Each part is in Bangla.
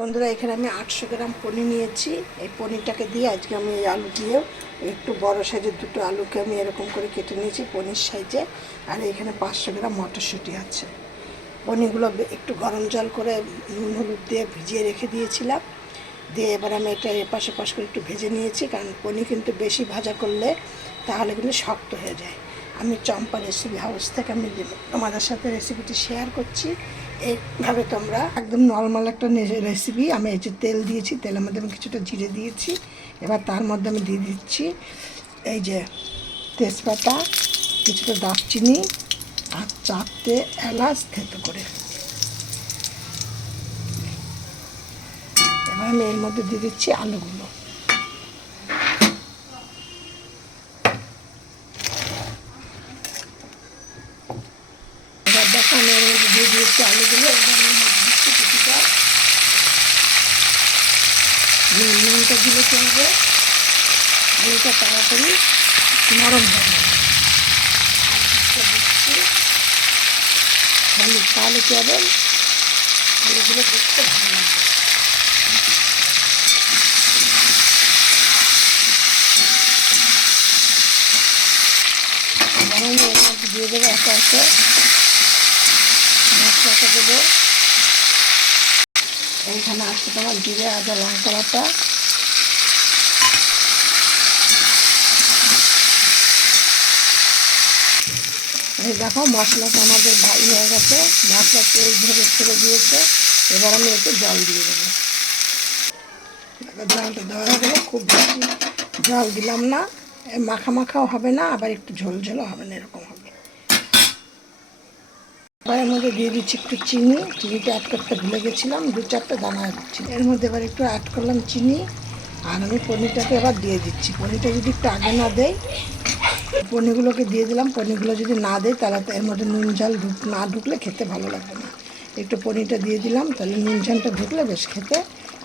বন্ধুরা, এখানে আমি 800 গ্রাম পনির নিয়েছি। এই পনিরটাকে দিয়ে আজকে আমি এই আলু দিয়েও একটু বড় সাইজের দুটো আলুকে আমি এরকম করে কেটে নিয়েছি পনির সাইজে। আর এখানে 500 গ্রাম মটরশুঁটি আছে। পনিরগুলো একটু গরম জল করে নুন হলুদ দিয়ে ভিজিয়ে রেখে দিয়েছিলাম। দিয়ে এবার আমি এটা এপাশ ওপাশ করে একটু ভেজে নিয়েছি, কারণ পনির কিন্তু বেশি ভাজা করলে তাহলে কিন্তু শক্ত হয়ে যায়। আমি চম্পা রেসিপি হাউস থেকে আমি তোমাদের সাথে রেসিপিটি শেয়ার করছি। এইভাবে তোমরা একদম নর্মাল একটা রেসিপি। আমি এই যে তেল দিয়েছি, তেলের মধ্যে আমি কিছুটা জিরে দিয়েছি। এবার তার মধ্যে আমি দিয়ে দিচ্ছি এই যে তেজপাতা, কিছুটা দারচিনি আর 4টে এলাচ থেতো করে। এবার আমি এর মধ্যে দিয়ে দিচ্ছি আলুগুলো। এবার দেখো আমি এর মধ্যে দিয়ে দিয়েছি আলুগুলো। এবার আমি দিচ্ছি কিছুটা নুনটা দিলে কি হবে, আলুটা তাড়াতাড়ি নরম হয়ে যাবে। দিচ্ছি হলুদ, তাহলে কি হবে, আলুগুলো দেখতে ভালো লাগবে। এবার আমি এর মধ্যে দিয়ে দেবো একে একে মশলাটা দেবো। এইখানে আসছে তোমার জিরে আদা লঙ্কা বাটা, এই দেখো মশলাটা আমাদের ভালো হয়ে গেছে, মশলা তেল ধরে ছেড়ে দিয়েছে। এবার আমি একটু জল দিয়ে দেবো। জলটা দেওয়া হয়ে গেলে, খুব বেশি জল দিলাম না, মাখা মাখাও হবে না, আবার একটু ঝোল ঝোলও হবে না, এরকম হবে। এবার এর মধ্যে দিয়ে দিচ্ছি একটু চিনি। চিনিটা অ্যাড করতে ভুলে গেছিলাম, 2-4টে দানা দিচ্ছি এর মধ্যে। এবার একটু অ্যাড করলাম চিনি। আর আমি পনিরটাকে এবার দিয়ে দিচ্ছি। পনিরটা যদি একটু আগে না দেয়, পনিরগুলোকে দিয়ে দিলাম। পনিরগুলো যদি না দেয় তাহলে এর মধ্যে নুন ঝাল না ঢুকলে খেতে ভালো লাগবে না। একটু পনিরটা দিয়ে দিলাম, তাহলে নুন ঝালটা ঢুকলে বেশ খেতে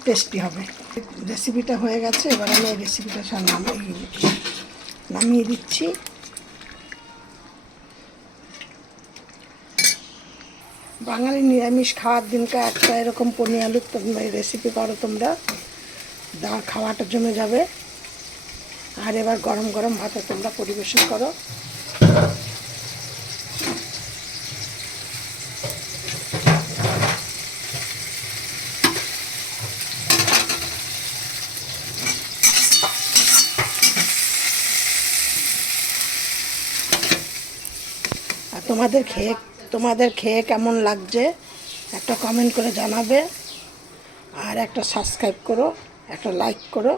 টেস্টি হবে। রেসিপিটা হয়ে গেছে। এবার আমি এই রেসিপিটা নামিয়ে দিচ্ছি। বাঙালি নিরামিষ খাওয়ার দিনকা একটা এরকম পনির আলুর রেসিপি করো তোমরা, খাওয়াটা জমে যাবে। আর এবার গরম গরম ভাতে তোমরা পরিবেশন করো। আর তোমাদের খেয়ে কেমন লাগছে একটা কমেন্ট করে জানাবে। আর একটা সাবস্ক্রাইব করো, একটা লাইক করো।